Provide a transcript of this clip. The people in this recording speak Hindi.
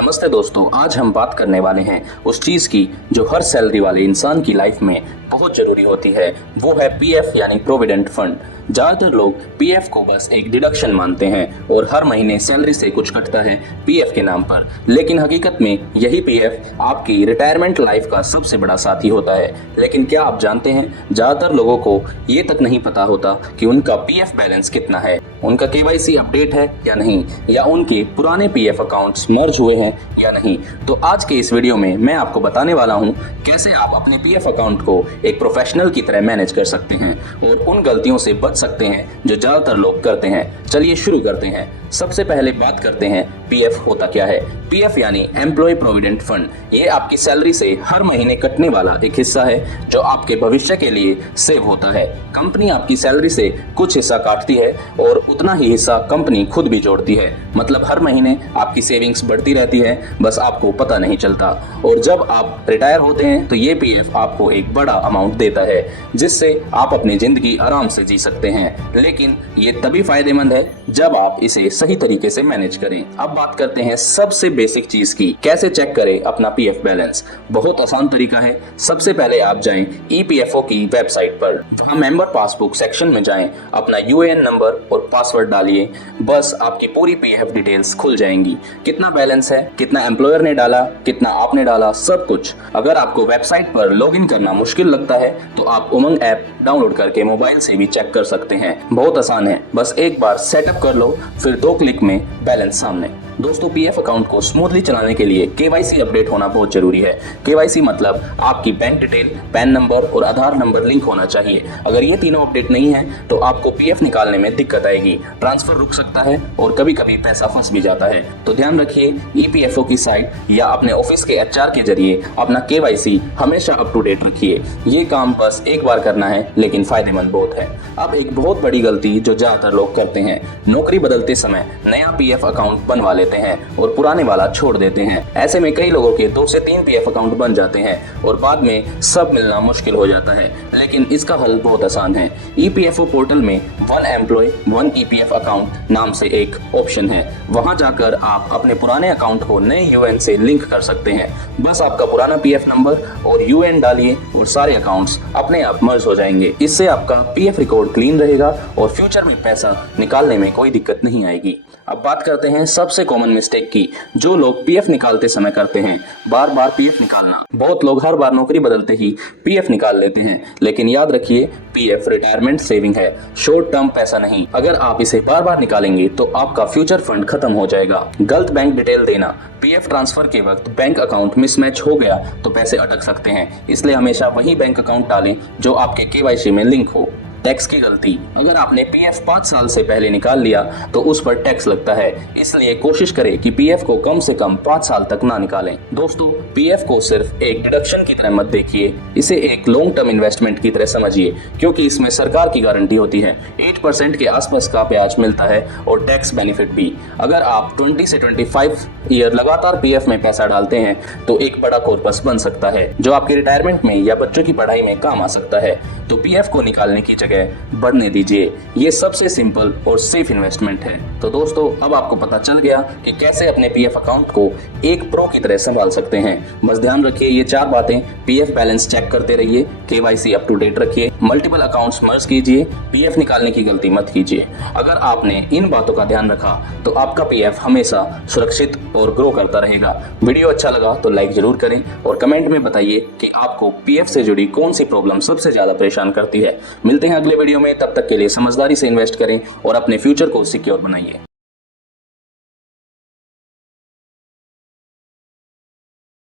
नमस्ते दोस्तों, आज हम बात करने वाले हैं उस चीज की जो हर सैलरी वाले इंसान की लाइफ में बहुत जरूरी होती है। वो है पीएफ यानी प्रोविडेंट फंड। ज्यादातर लोग पीएफ को बस एक डिडक्शन मानते हैं और हर महीने सैलरी से कुछ कटता है पीएफ के नाम पर, लेकिन हकीकत में यही पीएफ आपकी रिटायरमेंट लाइफ का सबसे बड़ा साथी होता है। लेकिन क्या आप जानते हैं, ज्यादातर लोगों को ये तक नहीं पता होता कि उनका पीएफ बैलेंस कितना है, उनका केवाईसी अपडेट है या नहीं, या उनके पुराने पीएफ अकाउंट्स मर्ज हुए हैं या नहीं। तो आज के इस वीडियो में मैं आपको बताने वाला हूं कैसे आप अपने पीएफ अकाउंट को एक प्रोफेशनल की तरह मैनेज कर सकते हैं और उन गलतियों से बच सकते हैं जो ज्यादातर लोग करते हैं। चलिए शुरू करते हैं। सबसे पहले बात करते हैं पीएफ होता क्या है। पीएफ यानी एम्प्लॉय प्रोविडेंट फंड। ये आपकी सैलरी से हर महीने कटने वाला एक हिस्सा है जो आपके भविष्य के लिए सेव होता है। कंपनी आपकी सैलरी से कुछ हिस्सा काटती है और उतना ही हिस्सा कंपनी खुद भी जोड़ती है। मतलब हर महीने आपकी सेविंग्स बढ़ती रहती है, बस आपको पता नहीं चलता। और जब आप रिटायर होते हैं तो ये पीएफ आपको एक बड़ा अमाउंट देता है जिससे आप अपनी जिंदगी आराम से जी सकते हैं। लेकिन ये तभी फायदेमंद है जब आप इसे सही तरीके से मैनेज करें। अब बात करते हैं सबसे बेसिक चीज की, कैसे चेक करें अपना पीएफ बैलेंस। बहुत आसान तरीका है। सबसे पहले आप जाएं ईपीएफओ की वेबसाइट पर, वहां मेंबर पासबुक सेक्शन में जाएं, अपना यूएएन नंबर और पासवर्ड डालिए, बस आपकी पूरी पीएफ डिटेल्स खुल जाएंगी। कितना बैलेंस है, कितना एम्प्लॉयर ने डाला, कितना आपने डाला, सब कुछ। अगर आपको वेबसाइट पर लॉगिन करना मुश्किल लगता है तो आप उमंग ऐप डाउनलोड करके मोबाइल से भी चेक कर सकते हैं। बहुत आसान है, बस एक बार सेटअप कर लो, फिर 2 क्लिक में बैलेंस सामने। दोस्तों, पीएफ अकाउंट को स्मूथली चलाने के लिए केवाईसी अपडेट होना बहुत जरूरी है। केवाईसी मतलब आपकी बैंक डिटेल, पैन नंबर और आधार नंबर लिंक होना चाहिए। अगर ये तीनों अपडेट नहीं है तो आपको पीएफ निकालने में दिक्कत आएगी, ट्रांसफर रुक सकता है और कभी कभी पैसा फंस भी जाता है। तो ध्यान रखिए, ईपीएफओ की साइट या अपने ऑफिस के एचआर के जरिए अपना केवाईसी हमेशा अप टू डेट रखिए। ये काम बस एक बार करना है लेकिन फायदेमंद बहुत है। अब एक बहुत बड़ी गलती जो ज्यादातर लोग करते हैं, नौकरी बदलते समय नया पीएफ अकाउंट बनवा लेते हैं और पुराने वाला छोड़ देते हैं। ऐसे में कई लोगों के 2 से 3 पीएफ अकाउंट बन जाते हैं और बाद में सब मिलना मुश्किल हो जाता है। लेकिन इसका हल बहुत आसान है। ईपीएफओ पोर्टल में 1 एम्प्लॉय 1 ईपीएफ अकाउंट नाम से एक ऑप्शन है। वहां जाकर आप अपने पुराने अकाउंट को नए यूएन से लिंक कर सकते हैं। बस आपका पुराना पीएफ नंबर और यूएन डालिए और सारे अकाउंट्स अपने आप मर्ज हो जाएंगे। इससे आपका पीएफ रिकॉर्ड क्लीन रहेगा और फ्यूचर में पैसा निकालने में कोई दिक्कत नहीं आएगी। अब बात करते हैं सबसे कॉमन मिस्टेक की जो लोग पीएफ निकालते समय करते हैं, बार बार पीएफ निकालना। बहुत लोग हर बार नौकरी बदलते ही पीएफ निकाल लेते हैं, लेकिन याद रखिए, पीएफ रिटायरमेंट सेविंग है, शॉर्ट टर्म पैसा नहीं। अगर आप इसे बार बार निकालेंगे तो आपका फ्यूचर फंड खत्म हो जाएगा। गलत बैंक डिटेल देना, पीएफ ट्रांसफर के वक्त बैंक अकाउंट मिसमैच हो गया तो पैसे अटक सकते हैं, इसलिए हमेशा वही बैंक अकाउंट डालें जो आपके केवाईसी में लिंक हो। टैक्स की गलती, अगर आपने पीएफ 5 साल से पहले निकाल लिया तो उस पर टैक्स लगता है, इसलिए कोशिश करें कि पीएफ को कम से कम 5 साल तक ना निकालें। दोस्तों, पीएफ को सिर्फ एक डिडक्शन की तरह मत देखिए, इसे एक लॉन्ग टर्म इन्वेस्टमेंट की तरह समझिए, क्योंकि इसमें सरकार की गारंटी होती है, 8% के आसपास का ब्याज मिलता है और टैक्स बेनिफिट भी। अगर आप 20 से 25 ईयर लगातार पीएफ में पैसा डालते हैं तो एक बड़ा कॉर्पस बन सकता है जो आपके रिटायरमेंट में या बच्चों की पढ़ाई में काम आ सकता है। तो पीएफ को निकालने की बढ़ने दीजिए। ये सबसे सिंपल और सेफ इन्वेस्टमेंट है। तो दोस्तों, अब आपको पता चल गया कि कैसे अपने पीएफ अकाउंट को एक प्रो की तरह संभाल सकते हैं। बस ध्यान रखिए ये 4 बातें, पीएफ बैलेंस चेक करते रहिए, केवाईसी अप टू डेट रखिए, मल्टीपल अकाउंट्स मर्ज कीजिए, पीएफ निकालने की गलती मत कीजिए। अगर आपने इन बातों का ध्यान रखा तो आपका पीएफ हमेशा सुरक्षित और ग्रो करता रहेगा। वीडियो अच्छा लगा तो लाइक जरूर करें और कमेंट में बताइए कि आपको पीएफ से जुड़ी कौन सी प्रॉब्लम सबसे ज्यादा परेशान करती है। मिलते हैं अगले वीडियो में, तब तक के लिए समझदारी से इन्वेस्ट करें और अपने फ्यूचर को सिक्योर बनाइए।